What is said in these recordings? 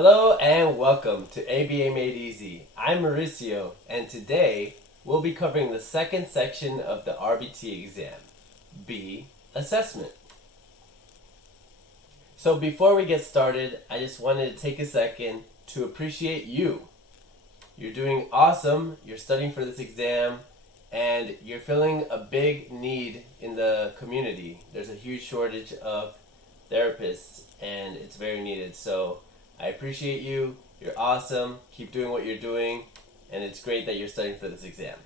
Hello and welcome to ABA Made Easy. I'm Mauricio, and today we'll be covering the second section of the RBT exam, B, Assessment. So before we get started, I just wanted to take a second to appreciate you. You're doing awesome, you're studying for this exam, and you're filling a big need in the community. There's a huge shortage of therapists, and it's very needed. So I appreciate you. You're awesome. Keep doing what you're doing, and it's great that you're studying for this exam.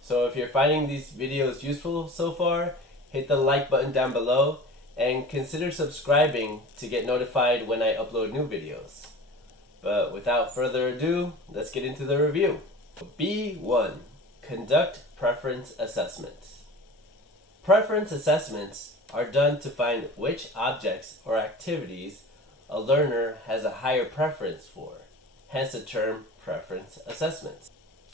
So if you're finding these videos useful so far, hit the like button down below and consider subscribing to get notified when I upload new videos. But without further ado, let's get into the review. B1. Conduct preference assessments. Preference assessments are done to find which objects or activities a learner has a higher preference for, hence the term preference assessments.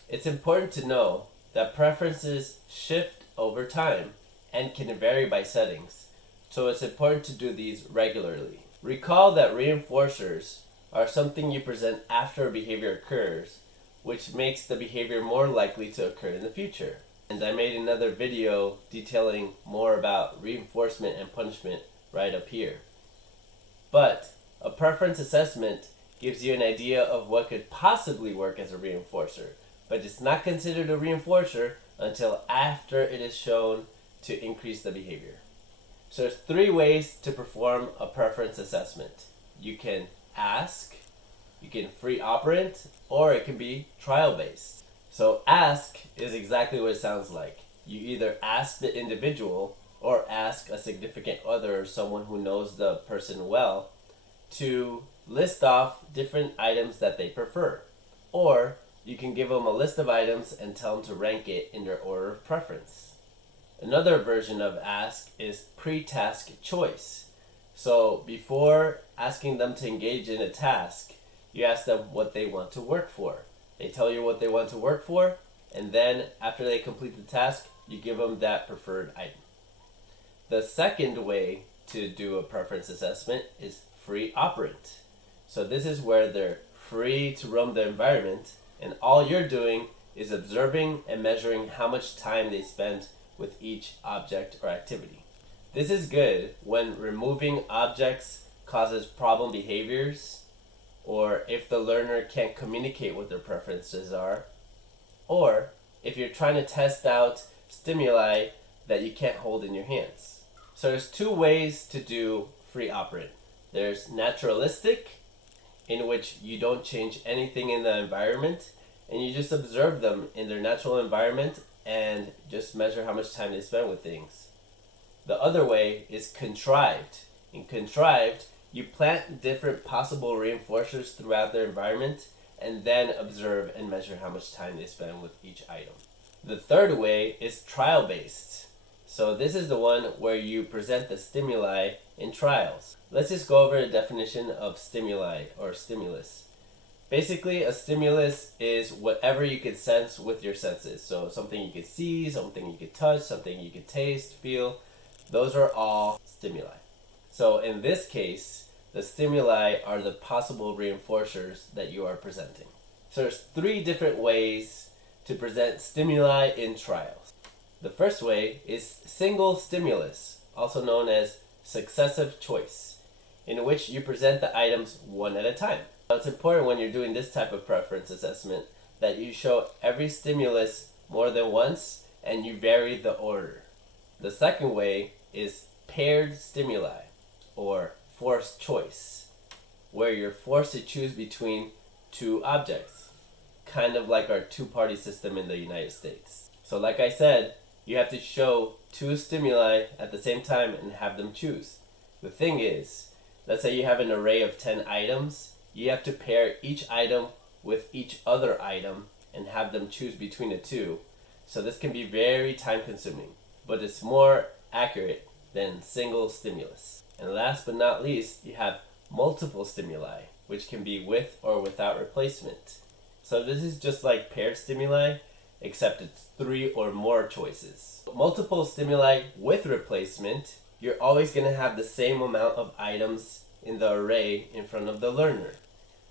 It's important to know that preferences shift over time and can vary by settings, so it's important to do these regularly. Recall that reinforcers are something you present after a behavior occurs, which makes the behavior more likely to occur in the future. And I made another video detailing more about reinforcement and punishment right up here. But a preference assessment gives you an idea of what could possibly work as a reinforcer, but it's not considered a reinforcer until after it is shown to increase the behavior. So there's 3 ways to perform a preference assessment. You can ask, you can free operant, or it can be trial based. So ask is exactly what it sounds like. You either ask the individual or ask a significant other or someone who knows the person well to list off different items that they prefer. Or you can give them a list of items and tell them to rank it in their order of preference. Another version of ask is pre-task choice. So before asking them to engage in a task, you ask them what they want to work for. They tell you what they want to work for, and then after they complete the task, you give them that preferred item. The second way to do a preference assessment is free operant. So this is where they're free to roam the environment, and all you're doing is observing and measuring how much time they spend with each object or activity. This is good when removing objects causes problem behaviors, or if the learner can't communicate what their preferences are, or if you're trying to test out stimuli that you can't hold in your hands. So there's 2 ways to do free operant. There's naturalistic, in which you don't change anything in the environment and you just observe them in their natural environment and just measure how much time they spend with things. The other way is contrived. In contrived, you plant different possible reinforcers throughout their environment and then observe and measure how much time they spend with each item. The third way is trial-based. So this is the one where you present the stimuli in trials. Let's just go over the definition of stimuli or stimulus. Basically, a stimulus is whatever you could sense with your senses. So something you could see, something you could touch, something you could taste, feel. Those are all stimuli. So in this case, the stimuli are the possible reinforcers that you are presenting. So there's 3 different ways to present stimuli in trials. The first way is single stimulus, also known as successive choice, in which you present the items one at a time. Now, it's important when you're doing this type of preference assessment that you show every stimulus more than once and you vary the order. The second way is paired stimuli, or forced choice, where you're forced to choose between 2 objects, kind of like our 2-party system in the United States. So like I said, you have to show 2 stimuli at the same time and have them choose. The thing is, let's say you have an array of 10 items, you have to pair each item with each other item and have them choose between the 2. So this can be very time consuming, but it's more accurate than single stimulus. And last but not least, you have multiple stimuli, which can be with or without replacement. So this is just like paired stimuli, except it's 3 or more choices. Multiple stimuli with replacement, you're always going to have the same amount of items in the array in front of the learner.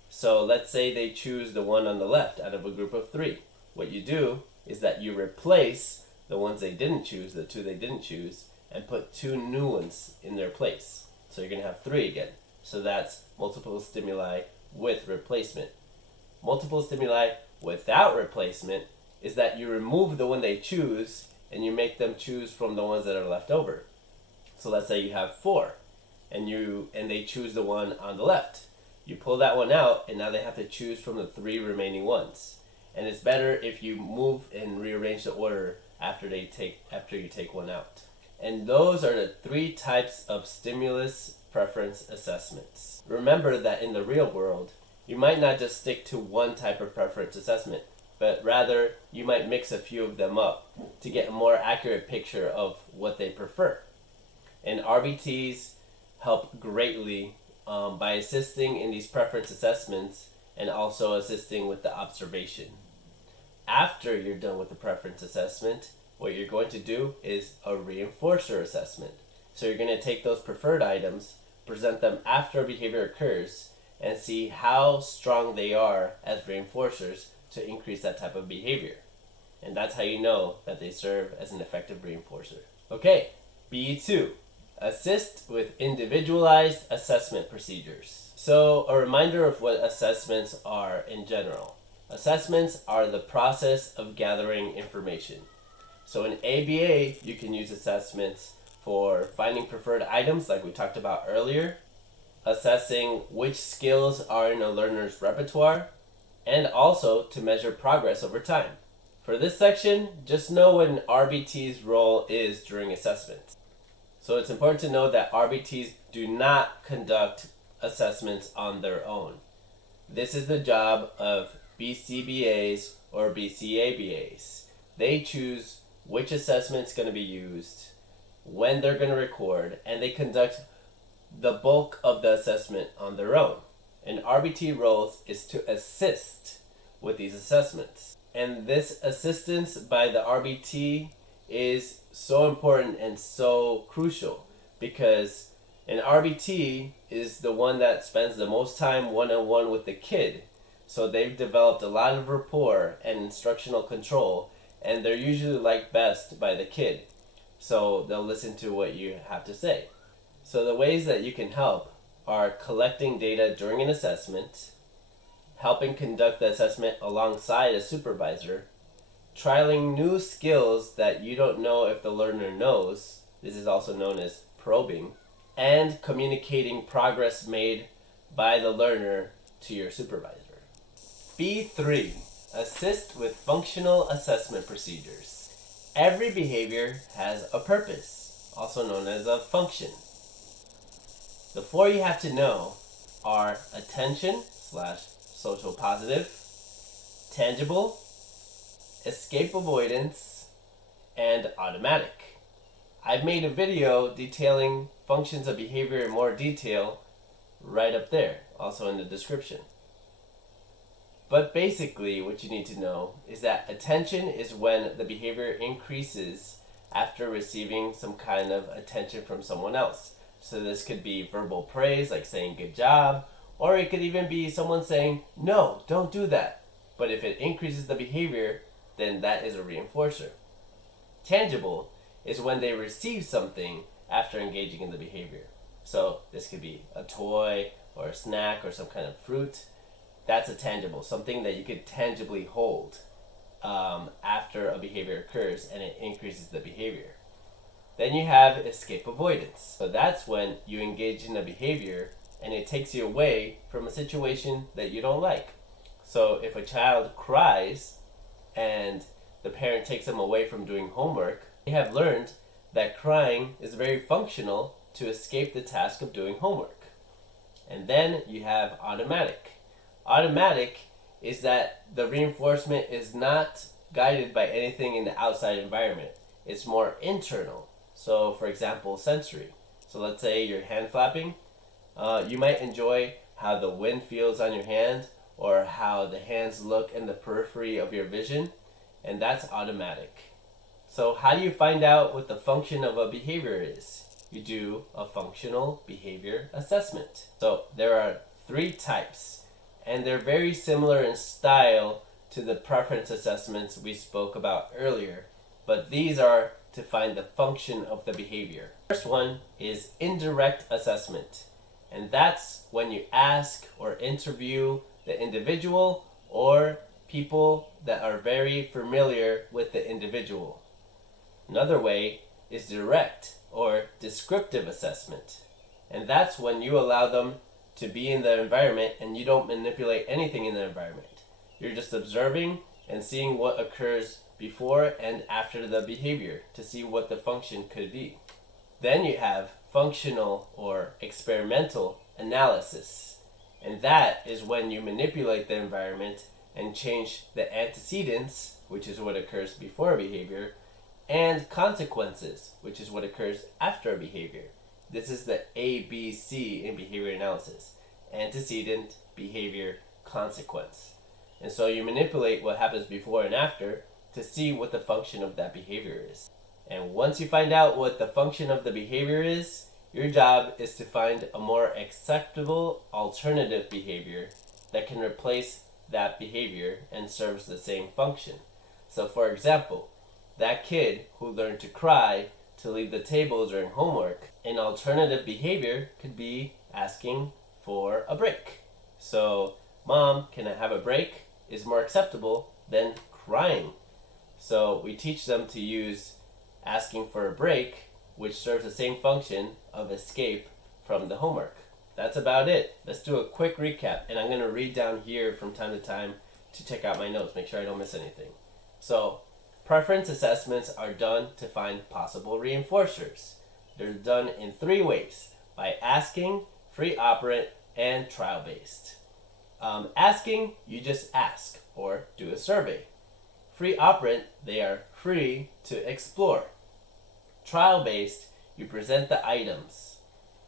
So let's say they choose the one on the left out of a group of 3. What you do is that you replace the ones they didn't choose, the 2 they didn't choose, and put 2 new ones in their place. So you're going to have 3 again. So that's multiple stimuli with replacement. Multiple stimuli without replacement is that you remove the one they choose and you make them choose from the ones that are left over. So let's say you have 4 and they choose the one on the left. You pull that one out and now they have to choose from the 3 remaining ones. And it's better if you move and rearrange the order after you take one out. And those are the 3 types of stimulus preference assessments. Remember that in the real world, you might not just stick to one type of preference assessment, but rather you might mix a few of them up to get a more accurate picture of what they prefer. And RBTs help greatly by assisting in these preference assessments and also assisting with the observation. After you're done with the preference assessment, what you're going to do is a reinforcer assessment. So you're going to take those preferred items, present them after a behavior occurs, and see how strong they are as reinforcers to increase that type of behavior. And that's how you know that they serve as an effective reinforcer. Okay, B2, assist with individualized assessment procedures. So a reminder of what assessments are in general. Assessments are the process of gathering information. So in ABA, you can use assessments for finding preferred items like we talked about earlier, assessing which skills are in a learner's repertoire, and also to measure progress over time. For this section, just know what an RBT's role is during assessments. So it's important to know that RBTs do not conduct assessments on their own. This is the job of BCBAs or BCABAs. They choose which assessment's going to be used, when they're going to record, and they conduct the bulk of the assessment on their own. And RBT roles is to assist with these assessments. And this assistance by the RBT is so important and so crucial because an RBT is the one that spends the most time one-on-one with the kid. So they've developed a lot of rapport and instructional control, and they're usually liked best by the kid. So they'll listen to what you have to say. So the ways that you can help are collecting data during an assessment, helping conduct the assessment alongside a supervisor, trialing new skills that you don't know if the learner knows, this is also known as probing, and communicating progress made by the learner to your supervisor. B3, assist with functional assessment procedures. Every behavior has a purpose, also known as a function. The 4 you have to know are attention / social positive, tangible, escape avoidance, and automatic. I've made a video detailing functions of behavior in more detail right up there, also in the description. But basically what you need to know is that attention is when the behavior increases after receiving some kind of attention from someone else. So this could be verbal praise, like saying good job, or it could even be someone saying, no, don't do that. But if it increases the behavior, then that is a reinforcer. Tangible is when they receive something after engaging in the behavior. So this could be a toy or a snack or some kind of fruit. That's a tangible, something that you could tangibly hold after a behavior occurs and it increases the behavior. Then you have escape avoidance. So that's when you engage in a behavior and it takes you away from a situation that you don't like. So if a child cries and the parent takes them away from doing homework, they have learned that crying is very functional to escape the task of doing homework. And then you have automatic. Automatic is that the reinforcement is not guided by anything in the outside environment. It's more internal. So for example, sensory. So let's say you're hand flapping. You might enjoy how the wind feels on your hand or how the hands look in the periphery of your vision, and that's automatic. So how do you find out what the function of a behavior is? You do a functional behavior assessment. So there are 3 types, and they're very similar in style to the preference assessments we spoke about earlier, but these are to find the function of the behavior. The first one is indirect assessment, and that's when you ask or interview the individual or people that are very familiar with the individual. Another way is direct or descriptive assessment, and that's when you allow them to be in the environment and you don't manipulate anything in the environment. You're just observing and seeing what occurs before and after the behavior to see what the function could be. Then you have functional or experimental analysis, and that is when you manipulate the environment and change the antecedents, which is what occurs before a behavior, and consequences, which is what occurs after a behavior. This is the ABC in behavior analysis: antecedent, behavior, consequence. And so you manipulate what happens before and after to see what the function of that behavior is. And once you find out what the function of the behavior is, your job is to find a more acceptable alternative behavior that can replace that behavior and serves the same function. So for example, that kid who learned to cry to leave the table during homework, an alternative behavior could be asking for a break. So, "Mom, can I have a break?" is more acceptable than crying. So we teach them to use asking for a break, which serves the same function of escape from the homework. That's about it. Let's do a quick recap, and I'm going to read down here from time to time to check out my notes, make sure I don't miss anything. So, preference assessments are done to find possible reinforcers. They're done in 3 ways: by asking, free operant, and trial-based. Asking, you just ask or do a survey. Free operant, they are free to explore. Trial-based, you present the items,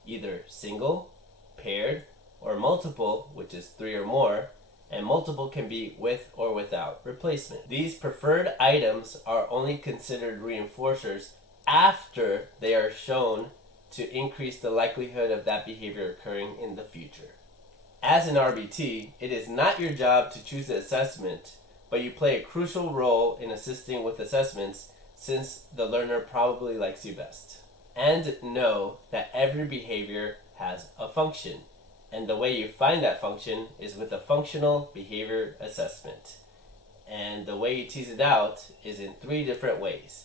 either single, paired, or multiple, which is 3 or more, and multiple can be with or without replacement. These preferred items are only considered reinforcers after they are shown to increase the likelihood of that behavior occurring in the future. As an RBT, it is not your job to choose the assessment, but you play a crucial role in assisting with assessments since the learner probably likes you best. And know that every behavior has a function, and the way you find that function is with a functional behavior assessment. And the way you tease it out is in 3 different ways.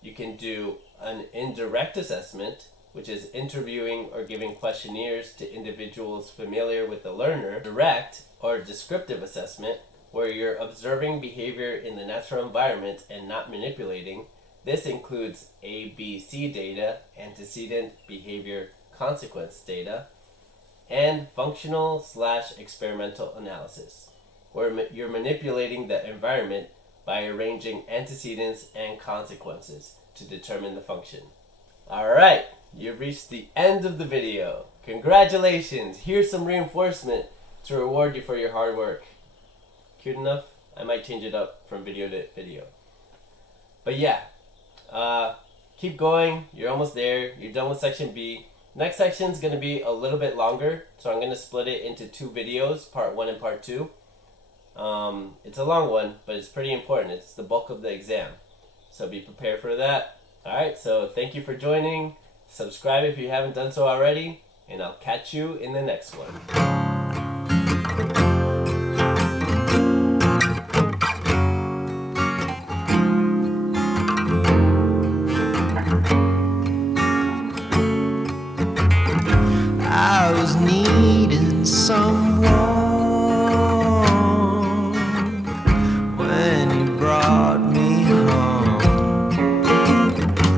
You can do an indirect assessment, which is interviewing or giving questionnaires to individuals familiar with the learner. Direct or descriptive assessment, where you're observing behavior in the natural environment and not manipulating. This includes ABC data, antecedent, behavior, consequence data. And functional/experimental analysis, where you're manipulating the environment by arranging antecedents and consequences to determine the function. Alright, you've reached the end of the video. Congratulations! Here's some reinforcement to reward you for your hard work. Cute enough? I might change it up from video to video. But yeah, keep going. You're almost there. You're done with section B. Next section is going to be a little bit longer, so I'm going to split it into 2 videos, part 1 and part 2. It's a long one, but it's pretty important. It's the bulk of the exam, so be prepared for that. Alright, so thank you for joining. Subscribe if you haven't done so already, and I'll catch you in the next one. I was needing some